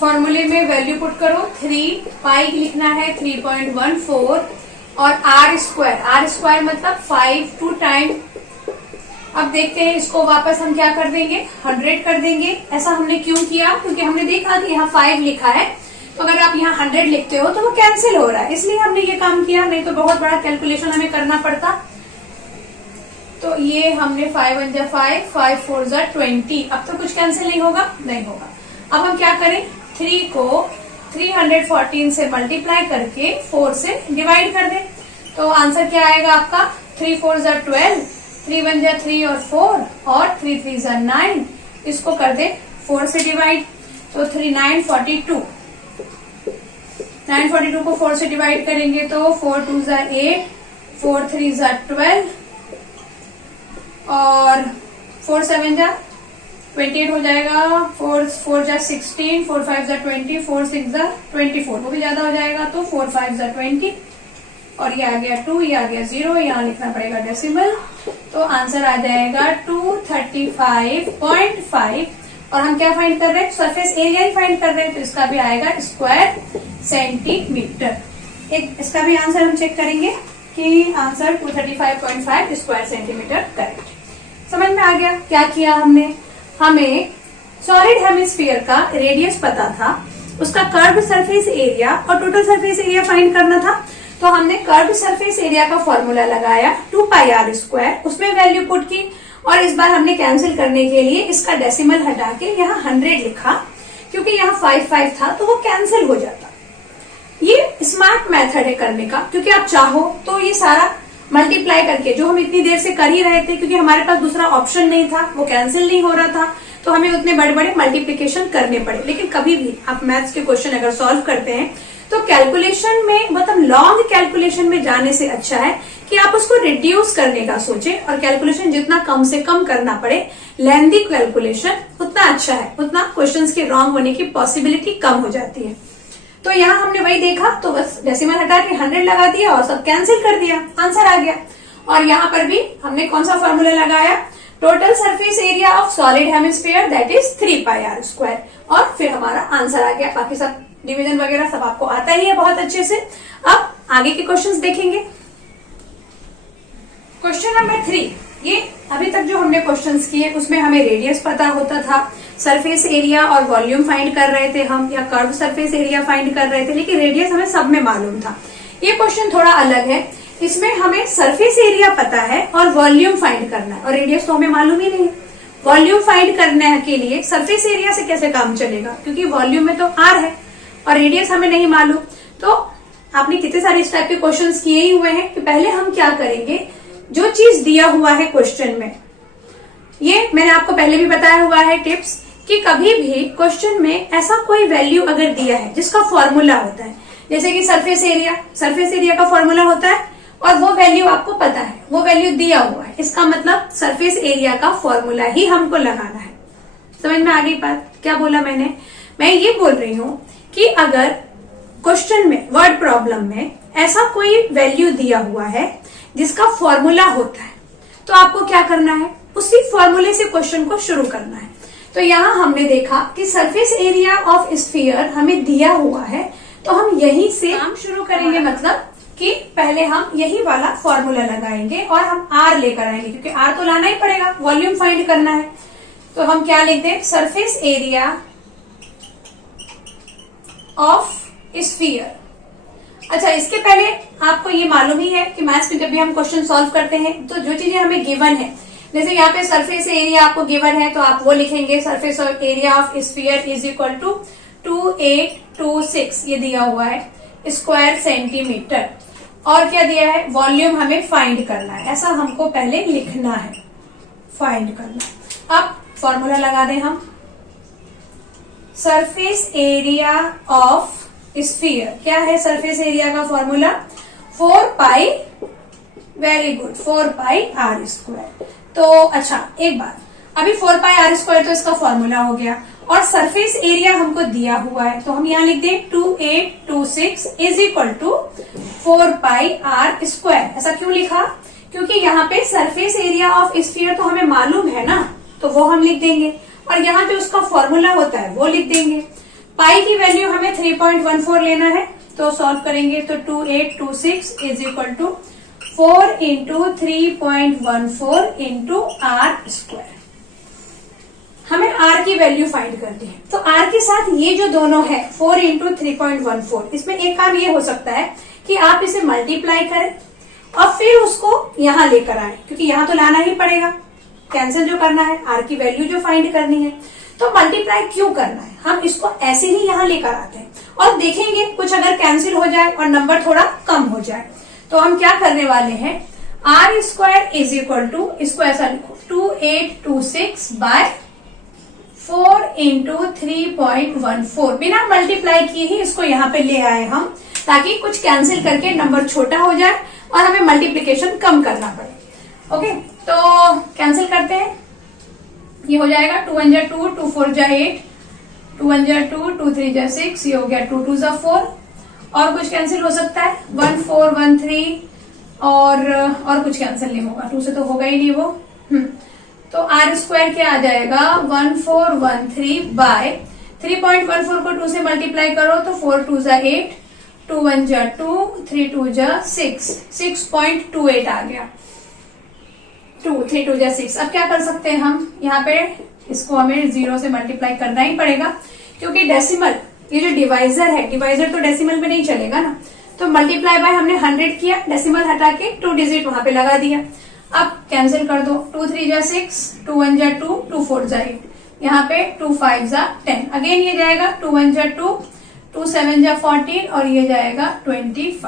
फॉर्मूले में वैल्यू पुट करो, 3 पाई लिखना है 3.14 और आर स्क्वायर मतलब 5 2 टाइम। अब देखते हैं इसको वापस हम क्या कर देंगे, 100 कर देंगे। ऐसा हमने क्यों किया, क्योंकि हमने देखा कि यहाँ 5 लिखा है, तो अगर आप यहाँ 100 लिखते हो तो वो कैंसिल हो रहा है, इसलिए हमने ये काम किया, नहीं तो बहुत बड़ा कैलकुलेशन हमें करना पड़ता। तो ये हमने 5 1 जा 5, 5 4 जा 20। अब तो कुछ कैंसिल नहीं होगा, नहीं होगा। अब हम क्या करें, 3 को 314 से मल्टीप्लाई करके 4 से डिवाइड कर दें। तो आंसर क्या आएगा आपका, 3 4 जा 12, 3 1 जा 3 और 4 और 3 3 जा 9। इसको कर दे 4 से डिवाइड, तो 3 9 42, 942 को 4 से डिवाइड करेंगे तो 4 2 जा 8, 4 3 जा 12 और 4 7 जा 28 हो जाएगा, 4 4 जा 16, 4 5 जा 20, 4 6 जा 24, वो भी ज्यादा हो जाएगा तो 4 5 जा 20 और ये आ गया 2, ये आ गया 0, यहाँ लिखना पड़ेगा डेसिमल। तो आंसर आ जाएगा 235.5। और हम क्या फाइंड कर रहे हैं, सरफेस एरिया ही फाइंड कर रहे हैं, तो इसका भी आएगा स्क्वायर सेंटीमीटर। एक इसका भी आंसर हम चेक करेंगे कि आंसर 235.5 स्क्वायर सेंटीमीटर करेक्ट। समझ में आ गया क्या किया हमने, हमें सॉलिड हेमिस्फीयर का रेडियस पता था, उसका कर्व सरफेस एरिया और टोटल सरफेस एरिया फाइंड करना था। तो हमने कर्व सरफेस एरिया का फॉर्मूला लगाया 2 पाई आर स्क्वायर, उसमें वैल्यू पुट की और इस बार हमने कैंसिल करने के लिए इसका डेसिमल हटा के यहाँ 100 लिखा, क्योंकि यहाँ 5 5 था तो वो कैंसिल हो जाता। ये स्मार्ट मेथड है करने का, क्योंकि आप चाहो तो ये सारा मल्टीप्लाई करके, जो हम इतनी देर से कर ही रहे थे क्योंकि हमारे पास दूसरा ऑप्शन नहीं था, वो कैंसिल नहीं हो रहा था, तो हमें उतने बड़े बड़े मल्टीप्लीकेशन करने पड़े। लेकिन कभी भी आप मैथ्स के क्वेश्चन अगर सॉल्व करते हैं तो कैलकुलेशन में, मतलब लॉन्ग कैलकुलेशन में जाने से अच्छा है कि आप उसको रिड्यूस करने का सोचें, और कैलकुलेशन जितना कम से कम करना पड़े, लेंथी कैलकुलेशन, उतना अच्छा है, उतना क्वेश्चंस के रॉन्ग होने की पॉसिबिलिटी कम हो जाती है। तो यहाँ हमने वही देखा, तो बस डेसिमल हटा के 100 लगा दिया और सब कैंसिल कर दिया, आंसर आ गया। और यहाँ पर भी हमने कौन सा फॉर्मूला लगाया, total surface area of solid hemisphere that is 3 pi r square, और फिर हमारा आंसर आ गया। बाकी सब डिवीजन वगैरह सब आपको आता ही है बहुत अच्छे से। अब आगे के क्वेश्चंस देखेंगे। क्वेश्चन नंबर 3, ये अभी तक जो हमने क्वेश्चंस किए उसमें हमें रेडियस पता होता था, सरफेस एरिया और वॉल्यूम फाइंड कर रहे थे हम, या कर्व सरफेस एरिया फाइंड कर रहे थे, लेकिन रेडियस हमें सब में मालूम था। ये क्वेश्चन थोड़ा अलग है, इसमें हमें सरफेस एरिया पता है और वॉल्यूम फाइंड करना है, और रेडियस तो हमें मालूम ही नहीं है। वॉल्यूम फाइंड करने के लिए सरफेस एरिया से कैसे काम चलेगा, क्योंकि वॉल्यूम में तो आर है और रेडियस हमें नहीं मालूम। तो आपने कितने सारे इस टाइप के क्वेश्चंस किए ही हुए हैं कि पहले हम क्या करेंगे, जो चीज दिया हुआ है क्वेश्चन में, ये मैंने आपको पहले भी बताया हुआ है टिप्स, कि कभी भी क्वेश्चन में ऐसा कोई वैल्यू अगर दिया है जिसका फॉर्मूला होता है, जैसे कि सरफेस एरिया का फॉर्मूला होता है और वो वैल्यू आपको पता है, वो वैल्यू दिया हुआ है, इसका मतलब सरफेस एरिया का फॉर्मूला ही हमको लगाना है। समझ में आ गई बात? क्या बोला मैंने? मैं ये बोल रही हूं कि अगर क्वेश्चन में, वर्ड प्रॉब्लम में ऐसा कोई वैल्यू दिया हुआ है जिसका फॉर्मूला होता है, तो आपको क्या करना है, उसी फॉर्मूले से क्वेश्चन को शुरू करना है। तो यहाँ हमने देखा कि सरफेस एरिया ऑफ स्फीयर हमें दिया हुआ है, तो हम यहीं से काम शुरू करेंगे, मतलब कि पहले हम यही वाला फॉर्मूला लगाएंगे और हम आर लेकर आएंगे, क्योंकि आर तो लाना ही पड़ेगा, वॉल्यूम फाइंड करना है। तो हम क्या लिखते हैं, सरफेस एरिया ऑफ स्फीयर। अच्छा, इसके पहले आपको ये मालूम ही है कि मैथ्स में जब भी हम क्वेश्चन सॉल्व करते हैं तो जो चीजें हमें गिवन है, जैसे यहाँ पे सरफेस एरिया आपको गिवन है तो आप वो लिखेंगे, surface area of sphere is equal to 2826 ये दिया हुआ है स्क्वायर सेंटीमीटर। और क्या दिया है, वॉल्यूम हमें फाइंड करना है, ऐसा हमको पहले लिखना है, फाइंड करना है। अब फॉर्मूला लगा दें हम, सरफेस एरिया ऑफ स्फीयर। क्या है सरफेस एरिया का formula, 4 pi, very good, 4 pi r square. तो अच्छा एक बात, अभी 4 पाई आर स्क्वायर तो इसका फॉर्मूला हो गया, और सरफेस एरिया हमको दिया हुआ है, तो हम यहाँ लिख दें 2826 is equal to 4 pi r square. ऐसा क्यों लिखा, क्योंकि यहाँ पे सरफेस एरिया ऑफ स्फीयर तो हमें मालूम है ना, तो वो हम लिख देंगे, और यहाँ पे उसका फॉर्मूला होता है वो लिख देंगे। पाई की वैल्यू हमें 3.14 लेना है, तो सॉल्व करेंगे तो 2826 is equal to 4 into 3.14 into r square. हमें आर की वैल्यू फाइंड करनी है, तो आर के साथ ये जो दोनों है 4 इंटू 3.14, इसमें एक काम ये हो सकता है कि आप इसे मल्टीप्लाई करें और फिर उसको यहां लेकर आए, क्योंकि यहां तो लाना ही पड़ेगा, कैंसिल जो करना है, आर की वैल्यू जो फाइंड करनी है, तो मल्टीप्लाई क्यों करना है, हम इसको ऐसे ही यहाँ लेकर आते हैं और देखेंगे कुछ अगर कैंसिल हो जाए और नंबर थोड़ा कम हो जाए, तो हम क्या करने वाले हैं, r square is equal to, इसको ऐसा लिखो 2826 बाय 4 इंटू 3.14, बिना मल्टीप्लाई किए ही इसको यहाँ पे ले आए हम, ताकि कुछ कैंसिल करके नंबर छोटा हो जाए और हमें मल्टीप्लीकेशन कम करना पड़े। ओके, तो कैंसिल करते हैं, ये हो जाएगा 2 1 जा 2, 2 4 जा 8, 2 1 जा 2, 2 3 जा 6, ये हो गया 2 2 जा 4, और कुछ कैंसिल हो सकता है 1 4 1 3, और कुछ कैंसिल नहीं होगा, 2 से तो होगा ही नहीं वो। तो आर स्क्वायर क्या आ जाएगा, 1413 बाय 3.14 को 2 से मल्टीप्लाई करो तो 4 2 जा 8, 2 1 जा 2, 3 2 जा 6, 6.28 आ गया, 2 3 2 जा 6। अब क्या कर सकते हैं हम, यहाँ पे इसको हमें 0 से मल्टीप्लाई करना ही पड़ेगा, क्योंकि डेसिमल, ये जो डिवाइजर है, डिवाइजर तो डेसिमल में नहीं चलेगा ना, तो मल्टीप्लाई बाय हमने 100 किया, डेसिमल हटा के 2 डिजिट वहां पे लगा दिया। अब कैंसिल कर दो, 2 3 जा 6, 2 1 जा 2, 2 4 जा 8, यहाँ पे 2 5 जा 10, अगेन ये जाएगा 2 1 जा 2, 2 7 जा 14, और ये जाएगा 25।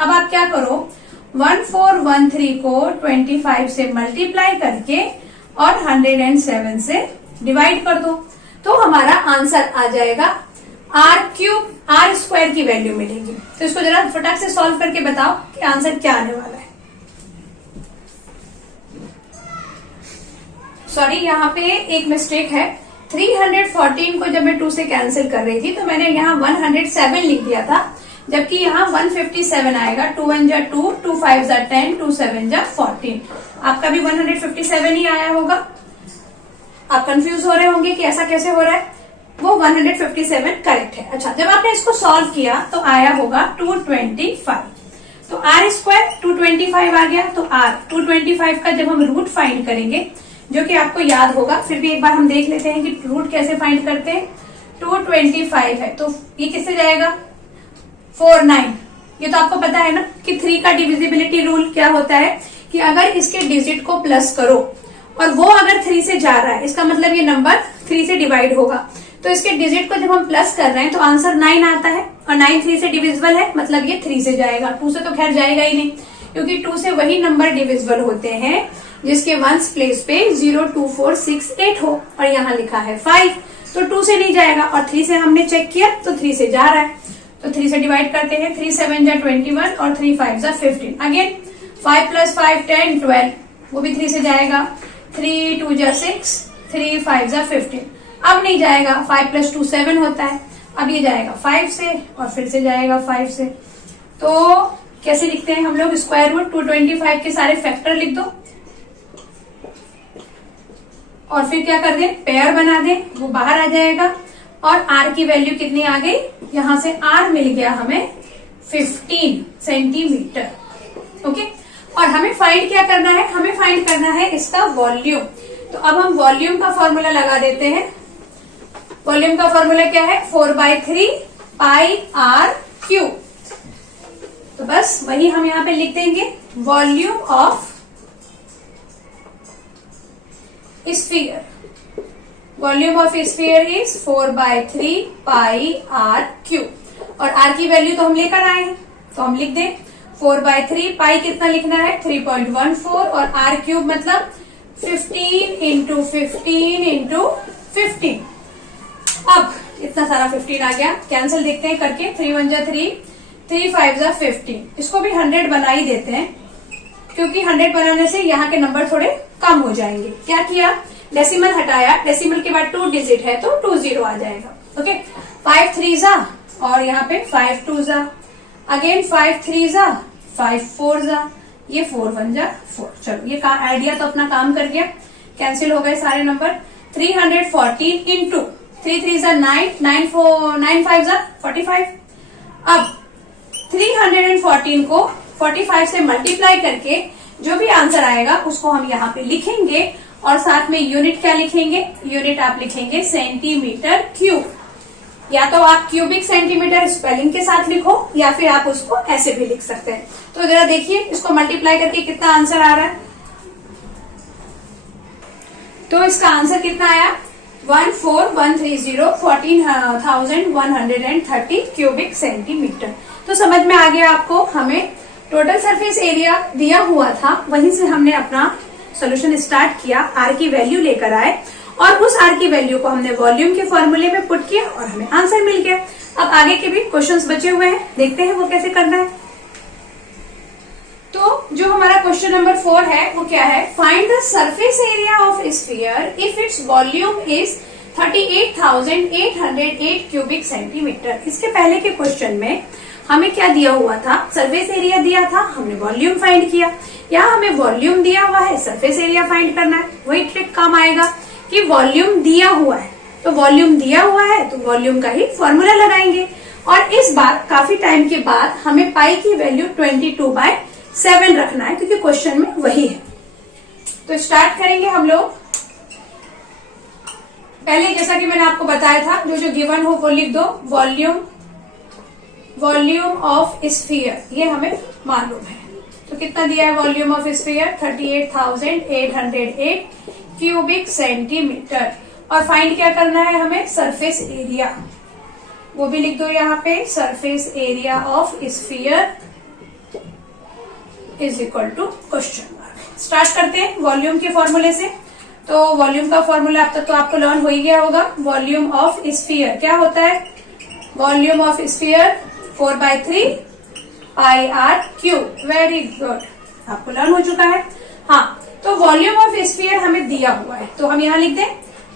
अब आप क्या करो, 1413 को 25 से मल्टीप्लाई करके और 107 से डिवाइड कर दो, तो हमारा आंसर आ जाएगा r³ आर स्क्वायर की वैल्यू मिलेगी। तो इसको जरा फटाक से सॉल्व करके बताओ कि आंसर क्या आने वाला है। सॉरी, यहाँ पे एक मिस्टेक है, 314 को जब मैं 2 से कैंसिल कर रही थी तो मैंने यहाँ 107 लिख दिया था, जबकि यहाँ 157 आएगा। 2 1 जा 2, 2 5 जा 10, 2 7 जा 14। आपका भी 157 ही आया होगा। आप कंफ्यूज हो रहे होंगे कि ऐसा कैसे हो रहा है, वो 157 करेक्ट है। अच्छा, जब आपने इसको सॉल्व किया तो आया होगा 225, तो आर स्क्वायर 225 आ गया। तो आर 225 का जब हम रूट फाइंड करेंगे, जो कि आपको याद होगा, फिर भी एक बार हम देख लेते हैं कि रूट कैसे फाइंड करते हैं। 225 है तो ये किससे जाएगा, 4 9। ये तो आपको पता है ना कि 3 का डिविजिबिलिटी रूल क्या होता है कि अगर इसके डिजिट को प्लस करो और वो अगर 3 से जा रहा है, इसका मतलब ये नंबर 3 से डिवाइड होगा। तो इसके डिजिट को जब हम प्लस कर रहे हैं तो आंसर 9 आता है, और 9 3 से डिविजिबल है, मतलब ये 3 से जाएगा। 2 से तो खैर जाएगा ही नहीं, क्योंकि 2 से वही नंबर डिविजिबल होते हैं जिसके वंस प्लेस पे 0 2 4 6 8 हो, और यहाँ लिखा है 5, तो 2 से नहीं जाएगा। और 3 से हमने चेक किया तो 3 से जा रहा है, तो 3 से डिवाइड करते हैं, 3 7 जा 21 और 3 5 जा 15। अगेन 5 + 5 10 12, वो भी 3 से जाएगा, 3 2 जा 6, 3 5 जा 15। अब नहीं जाएगा, 5 + 2 7 होता है, अब ये जाएगा 5 से और फिर से जाएगा 5 से। तो कैसे लिखते हैं हम लोग, स्क्वायर रूट 225 के सारे फैक्टर लिख दो और फिर क्या कर दें, पेयर बना दें, वो बाहर आ जाएगा। और r की वैल्यू कितनी आ गई, यहां से r मिल गया हमें 15 सेंटीमीटर। ओके, और हमें फाइंड क्या करना है, हमें फाइंड करना है इसका वॉल्यूम। तो अब हम वॉल्यूम का फॉर्मूला लगा देते हैं। वॉल्यूम का फॉर्मूला क्या है, 4/3 πr³। तो बस वही हम यहां पे लिख देंगे, volume of sphere. Volume of sphere is 4/3 πr³। और r की वैल्यू तो हम लेकर आए हैं, तो हम लिख दें 4/3, पाई कितना लिखना है 3.14 और r³ मतलब 15 × 15 × 15। अब इतना सारा 15 आ गया, कैंसिल देखते हैं करके, 3 1 जा 3, 3 5 जा 15। इसको भी 100 बना ही देते हैं, क्योंकि 100 बनाने से यहाँ के नंबर थोड़े कम हो जाएंगे। क्या किया, डेसिमल हटाया, डेसिमल के बाद 2 डिजिट है तो 20 आ जाएगा। ओके, 5 3 जा और यहाँ पे 5 2 जा, अगेन 5 3 जा, 5 4 जा, ये 4 1 जा 4। चलो ये आइडिया तो अपना काम कर गया, कैंसिल हो गए सारे नंबर। 314 इंटू 3 3 जा 9, 9 5 जा 45। अब 314 को 45 से मल्टीप्लाई करके जो भी आंसर आएगा उसको हम यहाँ पे लिखेंगे और साथ में यूनिट क्या लिखेंगे, यूनिट आप लिखेंगे सेंटीमीटर क्यूब। या तो आप क्यूबिक सेंटीमीटर स्पेलिंग के साथ लिखो या फिर आप उसको ऐसे भी लिख सकते हैं। तो जरा देखिए इसको मल्टीप्लाई करके कितना आंसर आ रहा है। तो इसका आंसर कितना आया, 14130 14,130 क्यूबिक सेंटीमीटर। तो समझ में आ गया आपको, हमें टोटल सरफेस एरिया दिया हुआ था, वहीं से हमने अपना सोल्यूशन स्टार्ट किया, आर की वैल्यू लेकर आए और उस आर की वैल्यू को हमने वॉल्यूम के फॉर्मूले में पुट किया और हमें आंसर मिल गया। अब आगे के भी क्वेश्चंस बचे हुए हैं, देखते हैं वो कैसे करना है। तो जो हमारा क्वेश्चन नंबर 4 है वो क्या है, find the surface area of sphere if its volume is 38,808 cubic centimetre. इसके पहले के क्वेश्चन में हमें क्या दिया हुआ था, सरफेस एरिया दिया था, हमने वॉल्यूम फाइंड किया। यहाँ हमें वॉल्यूम दिया हुआ है, सरफेस एरिया फाइंड करना है। वही ट्रिक काम आएगा कि वॉल्यूम दिया हुआ है तो वॉल्यूम दिया हुआ है तो वॉल्यूम का ही फॉर्मूला लगाएंगे। और इस बार काफी टाइम के बाद हमें पाई की वैल्यू 22/7 रखना है, क्योंकि क्वेश्चन में वही है। तो स्टार्ट करेंगे हम लोग। पहले जैसा कि मैंने आपको बताया था, जो जो गिवन हो वो लिख दो, वॉल्यूम ऑफ स्फीयर, ये हमें मालूम है। तो कितना दिया है volume of sphere, 38,808 cubic centimetre. और फाइंड क्या करना है हमें, सरफेस एरिया, वो भी लिख दो यहाँ पे, surface area of sphere is equal to question mark. Start करते हैं वॉल्यूम के फॉर्मूले से। तो वॉल्यूम का फॉर्मूला अब तक तो आपको लर्न हो ही गया होगा। वॉल्यूम ऑफ स्फीयर क्या होता है, volume of sphere 4/3 πr³। Very good, आपको लर्न हो चुका है। हाँ, तो वॉल्यूम ऑफ स्फीयर हमें दिया हुआ है, तो हम यहाँ लिख दें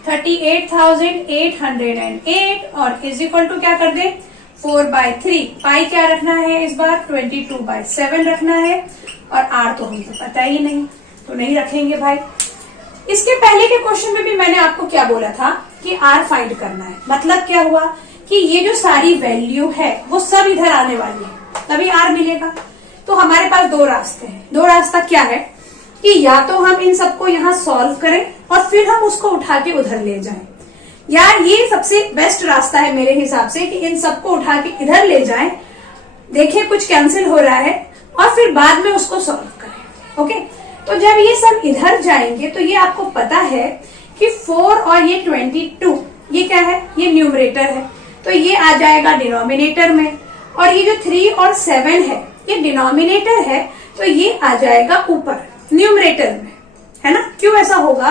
38,808 और इज इक्वल टू क्या कर दें 4/3। पाई क्या रखना है इस बार, 22/7 रखना है और r तो हमको पता ही नहीं, तो नहीं रखेंगे भाई। इसके पहले के क्वेश्चन में भी मैंने आपको क्या बोला था कि r फाइंड करना है। मतलब क्या हुआ कि ये जो सारी वैल्यू है वो सब इधर आने वाली है, तभी r मिलेगा। तो हमारे पास दो रास्ते हैं। दो रास्ता क्या है कि या तो हम इन सबको यहाँ सॉल्व करें और फिर हम उसको उठा के उधर ले जाएं, या ये सबसे बेस्ट रास्ता है मेरे हिसाब से कि इन सबको उठा के इधर ले जाएं, देखें कुछ कैंसिल हो रहा है और फिर बाद में उसको सॉल्व करें। ओके, तो जब ये सब इधर जाएंगे तो ये आपको पता है कि 4 और ये 22, ये क्या है, ये न्यूमरेटर है, तो ये आ जाएगा डिनोमिनेटर में। और ये जो 3 और 7 है ये डिनोमिनेटर है, तो ये आ जाएगा ऊपर न्यूमरेटर में, है ना। क्यों ऐसा होगा,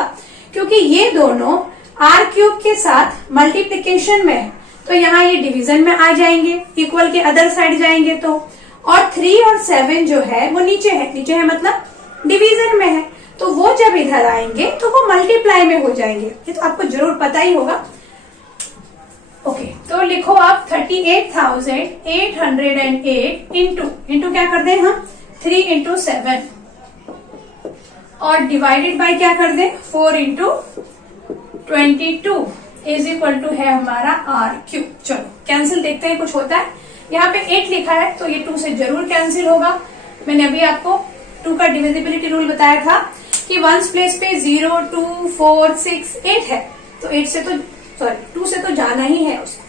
क्योंकि ये दोनों r³ के साथ मल्टीप्लीकेशन में है, तो यहाँ ये डिवीजन में आ जाएंगे, इक्वल के अदर साइड जाएंगे तो। और 3 और 7 जो है वो नीचे है मतलब डिवीजन में है, तो वो जब इधर आएंगे तो वो मल्टीप्लाई में हो जाएंगे। ये तो आपको जरूर पता ही होगा। ओके, तो लिखो आप 38,808 इंटू क्या कर दें हम 3 इंटू 7 और डिवाइडेड बाय क्या कर दें 4 इंटू 22 इज इक्वल टू है हमारा R3। चलो कैंसिल देखते हैं कुछ होता है। यहाँ पे 8 लिखा है तो ये 2 से जरूर कैंसिल होगा। मैंने अभी आपको 2 का डिविजिबिलिटी रूल बताया था कि वंस प्लेस पे 0, 2, 4, 6, 8 है, तो 2 से तो जाना ही है उसे।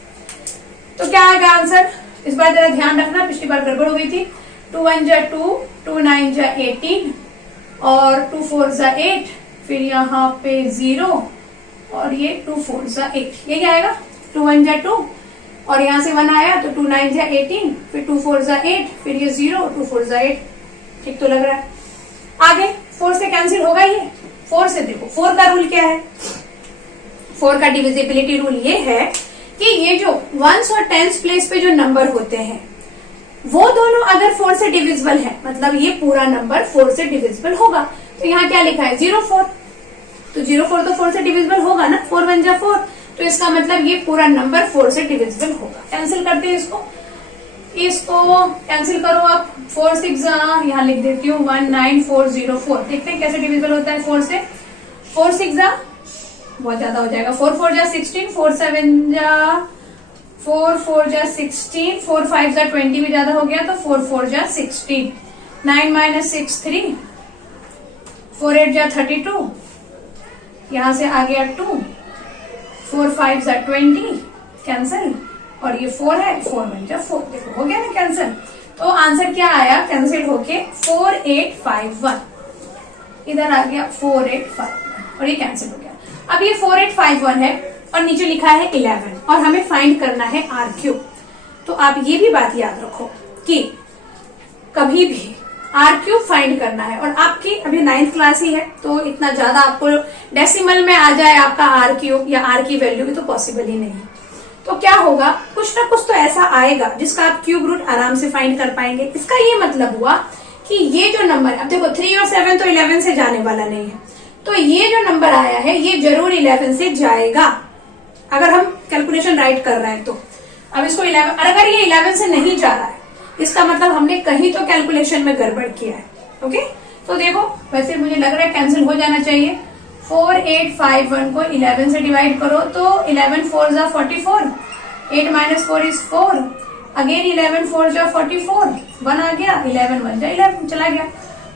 तो क्या आएगा आंसर? इस बार जरा ध्यान रखना, पिछली बार गड़बड़ हो गई थी। 2 1 जा 2, 2 9 जा 18 और 2 4 जा 8, फिर यहाँ पे 0 और ये 2 4 जा 8, यही आएगा। 2 1 जा 2 और यहाँ से 1 आया तो 2 9 जा 18, फिर 2 4 जा 8, फिर ये 0, 2 4 जा 8। ठीक तो लग रहा है। आगे 4 से कैंसिल होगा ये। 4 से देखो 4 का रूल क्या है, 4 का डिविजिबिलिटी रूल ये है कि ये जो वंस और टेंस प्लेस पे जो नंबर होते हैं वो दोनों अगर 4 से डिविजिबल है, मतलब ये पूरा नंबर 4 से डिविजिबल होगा। तो यहाँ क्या लिखा है 04, तो 04 तो 4 से डिविजिबल होगा ना, 4 1 जा 4, तो इसका मतलब ये पूरा नंबर 4 से डिविजिबल होगा। कैंसिल करते हैं इसको कैंसिल करो आप। 4 6 यहाँ लिख देती हूँ 19404। देखते हैं कैसे डिविजिबल होता है 4 से। 4 6 बहुत ज्यादा हो जाएगा, 4 4 जा 16, 4 7 जा 4 4 जा 16, 4 5 जा 20 भी ज्यादा हो गया तो 4 4 जा 16, 9 माइनस 6 3, 4 8 जा 32, यहाँ से आ गया 2, 4 5 जा 20 कैंसिल, और ये 4 है, 4 1 जा 4, देखो हो गया ना कैंसिल। तो आंसर क्या आया कैंसिल होके 4851, इधर आ गया 4851 और ये कैंसिल हो गया। अब ये 4851 है और नीचे लिखा है 11 और हमें फाइंड करना है R3। तो आप ये भी बात याद रखो कि कभी भी R3 फाइंड करना है, और आपकी अभी 9th क्लास ही है तो इतना ज्यादा आपको डेसिमल में आ जाए आपका R3 या R की वैल्यू भी तो पॉसिबल ही नहीं। तो क्या होगा, कुछ ना कुछ तो ऐसा आएगा जिसका आप क्यूब रूट आराम से फाइंड कर पाएंगे। इसका ये मतलब हुआ कि ये जो नंबर, अब देखो 3 और 7 तो 11 से जाने वाला नहीं है, तो ये जो नंबर आया है ये जरूर 11 से जाएगा अगर हम कैलकुलेशन राइट कर रहे हैं तो। अब इसको 11, अगर ये 11 से नहीं जा रहा है इसका मतलब हमने कहीं तो कैलकुलेशन में गड़बड़ किया है। ओके, तो देखो वैसे मुझे लग रहा है कैंसिल हो जाना चाहिए। 4851 को 11 से डिवाइड करो तो 11 4 जा 44, 8 माइनस 4 इज 4, अगेन 11 4 जा 44, 1 आ गया, 11 1 जा 11 चला गया,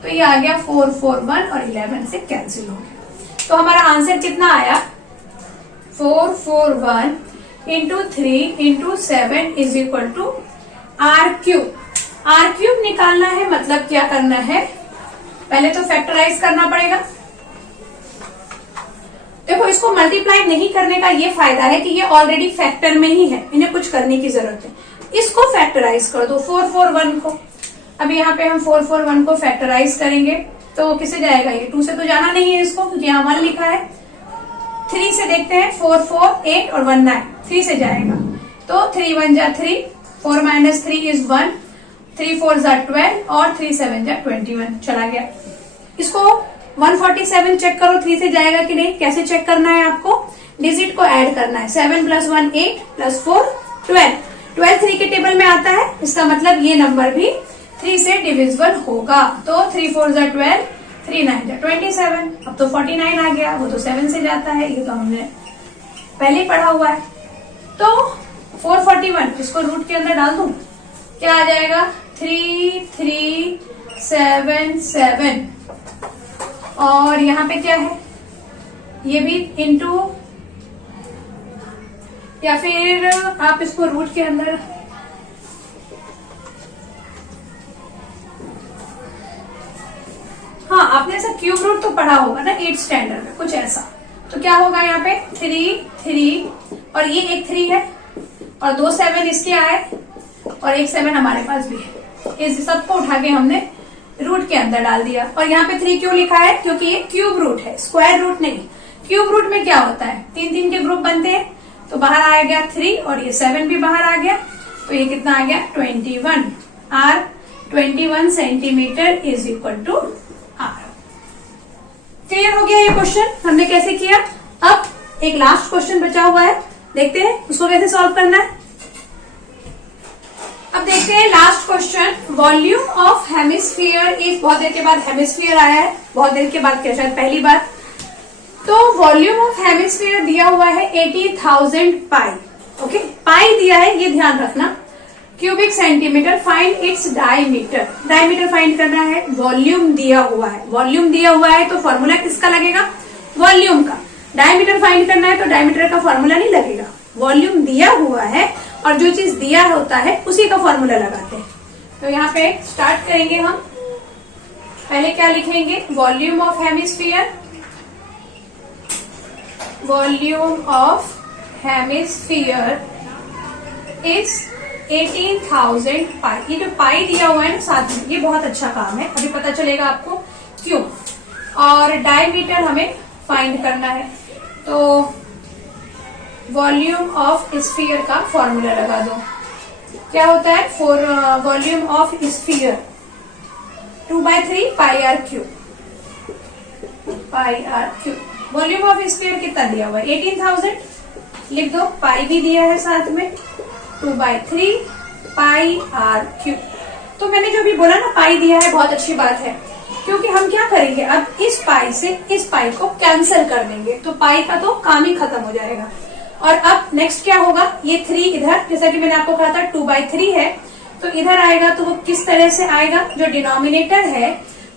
तो ये आ गया 441 और 11 से कैंसिल हो गया। तो हमारा आंसर कितना आया 441 into 3 into 7 is equal to R3। R3 निकालना है, मतलब क्या करना है, पहले तो फैक्टराइज करना पड़ेगा। देखो इसको मल्टीप्लाई नहीं करने का ये फायदा है कि ये ऑलरेडी फैक्टर में ही है, इन्हें कुछ करने की जरूरत है। इसको फैक्टराइज कर दो 441 को। अब यहाँ पे हम 441 को फैक्टराइज करेंगे तो किसे जाएगा, ये 2 से तो जाना नहीं है इसको क्योंकि यहाँ 1 लिखा है। 3 से देखते हैं 4 4 8 और 1 9, 3 से जाएगा तो 3 1 जा 3, 4 माइनस 3 इज 1, 3 4 जा 12 और 3 7 जा 21 चला गया। इसको 147 चेक करो 3 से जाएगा कि नहीं। कैसे चेक करना है, आपको डिजिट को ऐड करना है। 7 + 1 8 + 4 12, 12 3 के टेबल में आता है, इसका मतलब ये नंबर भी 3 से डिविजिबल होगा। तो 3 4 जा 12, 3 9 जा 27, अब तो 49 आ गया, वो तो 7 से जाता है, ये तो हमने पहले ही पढ़ा हुआ है। तो 441 इसको रूट के अंदर डाल दूं, क्या आ जाएगा 3377, और यहाँ पे क्या है, ये भी इंटू, या फिर आप इसको रूट के अंदर, हाँ आपने ऐसा क्यूब रूट तो पढ़ा होगा ना 8th स्टैंडर्ड में, कुछ ऐसा। तो क्या होगा यहाँ पे 3 3 और ये एक 3 है और 2 7 इसके आए और एक 7 हमारे पास भी है। इस सबको उठा के हमने रूट के अंदर डाल दिया। और यहाँ पे 3 क्यों लिखा है, क्योंकि ये क्यूब रूट है, स्क्वायर रूट नहीं। क्यूब रूट में क्या होता है, 3 3 के ग्रुप बनते हैं, तो बाहर आ गया 3 और ये 7 भी बाहर आ गया, तो ये कितना आ गया 21 r. 21 centimetre is equal to r. Clear हो गया ये क्वेश्चन हमने कैसे किया। अब एक लास्ट क्वेश्चन बचा हुआ है, देखते हैं उसको कैसे सॉल्व करना है। अब देखते हैं last question, volume of hemisphere is, बहुत देर के बाद हेमिस्फीयर आया है, बहुत देर के बाद क्या, शायद पहली बार। तो वॉल्यूम ऑफ हेमिस्फीयर दिया हुआ है 80,000 पाई। ओके, पाई दिया है, ये ध्यान रखना, cubic centimetre. Find its diameter, diameter find करना है। वॉल्यूम दिया हुआ है, वॉल्यूम दिया हुआ है तो फॉर्मूला किसका लगेगा, वॉल्यूम का। डायमीटर फाइंड करना है तो डायमीटर का फॉर्मूला नहीं लगेगा, वॉल्यूम दिया हुआ है और जो चीज दिया होता है उसी का फॉर्मूला लगाते हैं। तो यहाँ पे स्टार्ट करेंगे हम, पहले क्या लिखेंगे, volume of hemisphere, volume of hemisphere is 18,000 पाई। ये जो पाई दिया हुआ है ना साथ में, ये बहुत अच्छा काम है, अभी पता चलेगा आपको क्यों। और डायमीटर हमें फाइंड करना है, तो वॉल्यूम ऑफ स्फीयर का फॉर्मूला लगा दो। क्या होता है, for volume of sphere 2/3 pi r cube, pi r cube. Volume of sphere कितना दिया हुआ है 18,000, लिख दो, पाई भी दिया है साथ में, 2/3 पाई आर क्यूब। तो मैंने जो भी बोला ना पाई दिया है, बहुत अच्छी बात है, क्योंकि हम क्या करेंगे अब इस पाई से इस पाई को कैंसिल कर देंगे, तो पाई का तो काम ही खत्म हो जाएगा। और अब नेक्स्ट क्या होगा, ये 3 इधर, जैसा कि मैंने आपको कहा था 2/3 है, तो इधर आएगा तो वो किस तरह से आएगा, जो डिनोमिनेटर है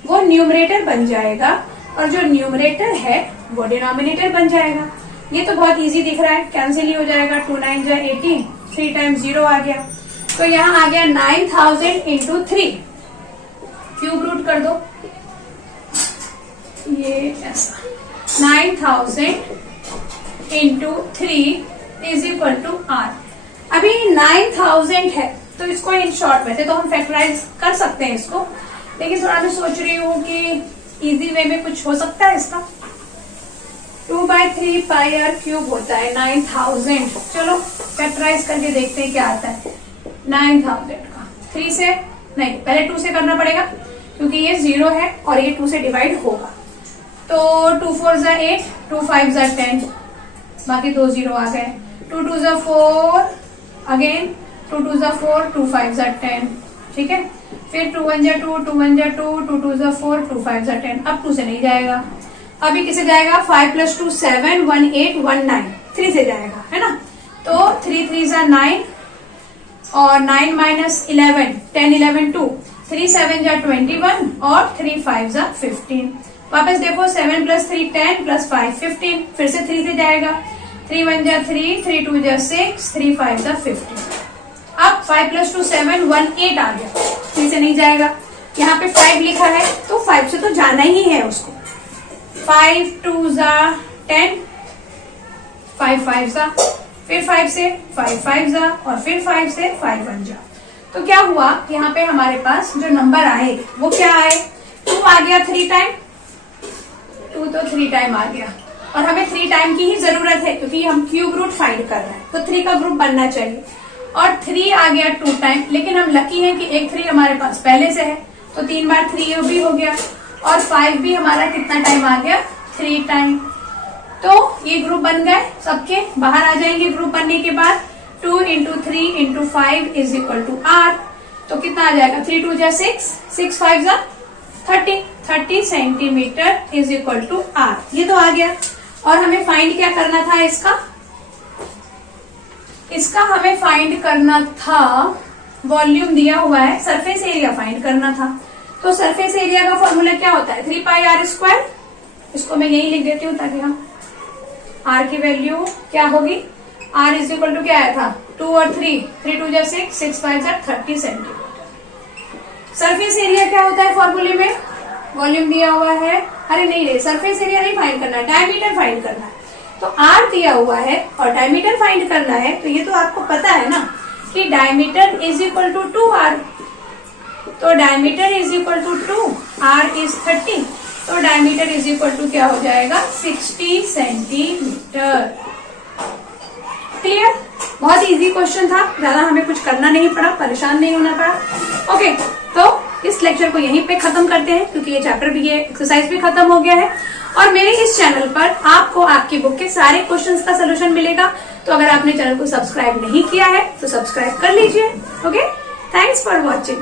वो न्यूमरेटर बन जाएगा और जो न्यूमरेटर है वो डिनोमिनेटर बन जाएगा। ये तो बहुत इजी दिख रहा है, कैंसिल ही हो जाएगा, 2 9 जा 18, 3 टाइम्स 0 आ गया, तो यहाँ आ गया 9,000 इंटू 3, क्यूब रूट कर दो, ये ऐसा 9,000 into 3 is equal to r. अभी 9,000 है तो इसको इन शॉर्ट में तो हम फैक्टराइज कर सकते हैं इसको, लेकिन थोड़ा मैं सोच रही हूँ कि इजी वे में कुछ हो सकता है इसका। 2/3 पाई आर क्यूब होता है 9,000, चलो फैक्टराइज करके देखते हैं क्या आता है। 9,000 का 3 से नहीं, पहले 2 से करना पड़ेगा क्योंकि ये 0 है और ये 2 से डिवाइड होगा, तो 2 4 जा 8, 2 5 जा 10, बाकी 2 0 आ गए, 2 2 जा 4, अगेन 2 2 जा 4, 2 5 जा 10, ठीक है। फिर 2 1 जा 2, 2 1 जा 2, 2 2 जा 4, 2 5 जा 10, अब 2 से नहीं जाएगा, अभी किसे जाएगा, 5 + 2 7, 1 8 1 9, 3 से जाएगा, है ना। तो 3 3 जा 9 और 9 - 11, 10 11 2, 3 7 जा 21 और 3 5 जा 15। वापस देखो 7 + 3 10 + 5 15, फिर से 3 से जाएगा, 3 1 जा 3, 3 2 जा 6, 3 5 जा 15। अब 5 + 2 7, 1 8 आ गया, 3 से नहीं जाएगा, यहाँ पे 5 लिखा है तो 5 से तो जाना ही है उसको। 5 2 जा 10, 5 5 जा, फिर 5 से 5 5 जा और फिर 5 से 5 1 जा। तो क्या हुआ, यहाँ पे हमारे पास जो नंबर आए वो क्या आए, 2 आ गया 3 टाइम, 2 तो 3 टाइम आ गया, और हमें 3 टाइम की ही जरूरत है क्योंकि हम क्यूब रूट फाइंड कर रहे हैं, तो 3 का ग्रुप बनना चाहिए। और 3 आ गया 2 टाइम, लेकिन हम लकी हैं कि एक 3 हमारे पास पहले से है, तो 3 बार 3 भी हो गया, और 5 भी हमारा कितना टाइम आ गया, 3 टाइम। तो ये ग्रुप बन गए, सबके बाहर आ जाएंगे ग्रुप बनने के बाद। 2 × 3 × 5 इज इक्वल टू आर, तो कितना आ जाएगा, 3 2 जा 6, 6 5 जा 30, 30 centimetre is equal to r. ये तो आ गया, और हमें फाइंड क्या करना था इसका हमें फाइंड करना था, वॉल्यूम दिया हुआ है, सरफेस एरिया फाइंड करना था। तो सरफेस एरिया का फॉर्मूला क्या होता है, 3 पाई आर स्क्वायर। इसको मैं यही लिख देती हूँ ताकि हम आर की वैल्यू क्या होगी, आर इज इक्वल टू क्या आया था, 2 और 3, 3 2 जा 6, 6 5 जा 30 सेंटीमीटर। सरफेस एरिया क्या होता है फॉर्मूले में, वॉल्यूम दिया हुआ है, अरे नहीं सरफेस एरिया नहीं फाइंड करना है, डायमीटर फाइंड करना है। तो आर दिया हुआ है और डायमीटर फाइंड करना है, तो ये तो आपको पता है ना कि diameter is equal to 2r, तो diameter is equal to 2, r is 30, तो डायमीटर इज इक्वल टू क्या हो जाएगा, 60 सेंटीमीटर। क्लियर? बहुत इजी क्वेश्चन था, ज्यादा हमें कुछ करना नहीं पड़ा, परेशान नहीं होना पड़ा। ओके, तो इस लेक्चर को यहीं पे खत्म करते हैं क्योंकि ये चैप्टर भी, ये एक्सरसाइज भी खत्म हो गया है। और मेरे इस चैनल पर आपको आपकी बुक के सारे क्वेश्चंस का सोल्यूशन मिलेगा। तो अगर आपने चैनल को सब्सक्राइब नहीं किया है तो सब्सक्राइब कर लीजिए। Okay, thanks for watching.